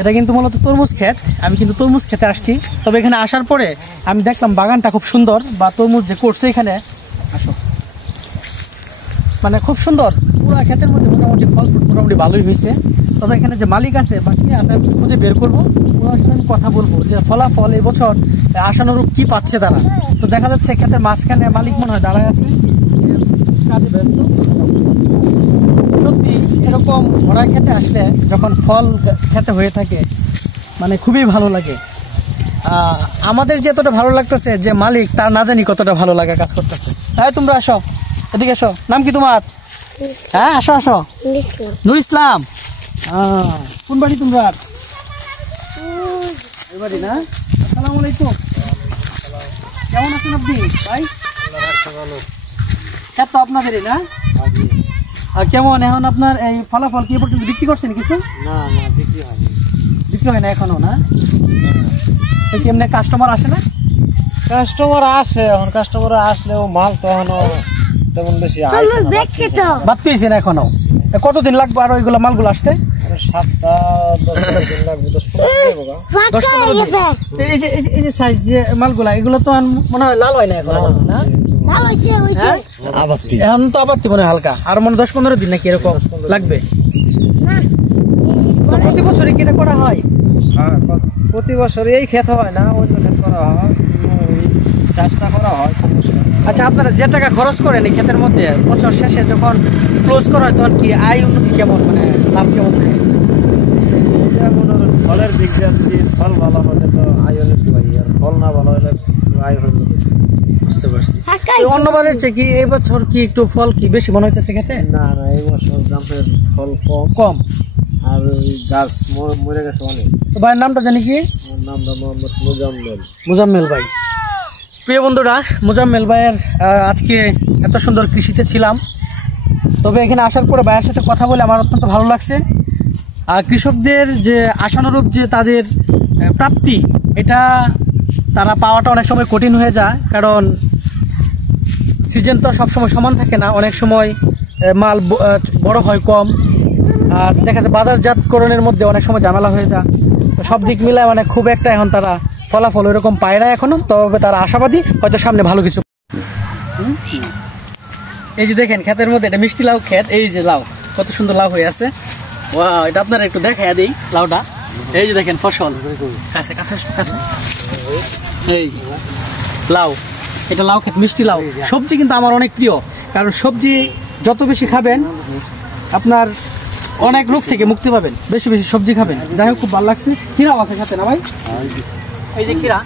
এটা কিন্তু মূলত তরমুজ ক্ষেত। আমি কিন্তু তরমুজ খেতে আসছি, তবে এখানে আসার পরে আমি দেখলাম বাগানটা খুব সুন্দর, বা তরমুজ যে করছে এখানে আসো মানে খুব সুন্দর। পুরো ক্ষেতের মধ্যে মোটামুটি ফল ফ্রুট মোটামুটি ভালোই হয়েছে। তবে এখানে যে মালিক আছে বা কি আছে আমি খুঁজে বের করবো, ওনার সাথে আমি কথা বলবো যে ফলাফল এবছর আশানুরূপ কি পাচ্ছে তারা। তো দেখা যাচ্ছে ক্ষেতের মাঝখানে মালিক মনে হয় দাঁড়ায় আছে, কাজে ব্যস্ত। সত্যি এরকম ভরা খেতে আসলে যখন ফল খেতে হয়ে থাকে মানে খুবই ভালো লাগে। আমাদের যতটা ভালো লাগতেছে যে মালিক তার না জানি কতটা ভালো লাগা কাজ করতেছে। হ্যাঁ তোমরা আসো, এদিকে আসো। নাম কি তোমার? হ্যাঁ আসো আসো। নুর ইসলাম। কোন বাড়ি তোমরা? বাড়ি না। আসসালামু আলাইকুম। কেমন আছেন আপনি ভাই? তো আপনাদেরই না? কেমন এখন আপনার এই ফলাফল কি পর্যন্ত বিক্রি করছেন কিছু? না না বিক্রি হয়নি। বিক্রি হয় না এখনো না? এমনি কাস্টমার আসে না? কাস্টমার আসে, এখন কাস্টমার আসলেও মাল তো এখনো তেমন বেশি বাড়তেছে না এখনো। কতদিন লাগবে আর ওইগুলো মালগুলো আসতে? 7-10 দিন লাগবে। 10-15 দিন। এই যে সাইজ যে মালগুলা এগুলো তো মনে হয় লাল হয় না এখন না? এখন তো আবার মনে হয় হালকা, আর মনে 10-15 দিন নাকি এরকম লাগবে। প্রতি বছরই কি এটা করা হয়? হ্যাঁ প্রতি বছর এই ক্ষেত হয় না, অন্য ক্ষেত করা হয়, চাষটা করা হয়। আচ্ছা আপনারা যে টাকা খরচ করেন এই ক্ষেতের মধ্যে বছর শেষে যখন ক্লোজ করা হয় তখন কি আয় উন্নতি কেমন, মানে লাভ কেমন থাকে? যেমন ফলের দিক দিয়ে ফল ভালো হলে তো আয় উন্নতি হয়, আর ফল না ভালো হলে আয় উন্নতি। বুঝতে পারছি। অন্যবারের চেয়ে কি এই বছর কি একটু ফল কি বেশি মনে হইতেছে খেতে? না না এই বছর জামের ফল কম, আর ওই গাছ মরে গেছে অনেক। তো ভাইয়ের নামটা জানি কি? নামটা মোহাম্মদ মুজাম্মেল। মুজাম্মেল ভাই। প্রিয় বন্ধুরা, মুজাম্মেল ভাইয়ের আজকে এত সুন্দর কৃষিতে ছিলাম। তবে এখানে আসার পরে ভাইয়ের সাথে কথা বলে আমার অত্যন্ত ভালো লাগছে। আর কৃষকদের যে আশানুরূপ যে তাদের প্রাপ্তি, এটা তারা পাওয়াটা অনেক সময় কঠিন হয়ে যায়, কারণ সিজন তো সবসময় সমান থাকে না। অনেক সময় মাল বড় হয় কম, আর দেখা যায় বাজারজাতকরণের মধ্যে অনেক সময় ঝামেলা হয়ে যায়। তো সব দিক মিলায় মানে খুব একটা এখন তারা ফলাফল ওইরকম পায় না এখনো, তবে তারা আশাবাদী হয়তো সামনে ভালো কিছু। এই যে দেখেন ক্ষেতের মধ্যে এটা মিষ্টি লাউ ক্ষেত, এই যে লাউ কত সুন্দর লাউ হয়ে আছে। ওয়াও, এটা আপনারা একটু দেখাই দিই লাউটা। এই যে দেখেন ফসল, কাছে কাছে কাছে, এই লাউ, এটা লাউ ক্ষেত, মিষ্টি লাউ। সবজি কিন্তু আমার অনেক প্রিয়, কারণ সবজি যত বেশি খাবেন আপনার অনেক রোগ থেকে মুক্তি পাবেন। বেশি বেশি সবজি খাবেন। যাই হোক খুব ভালো লাগছে। খিরাও আছে সাথে না ভাই? এই যে খিরা,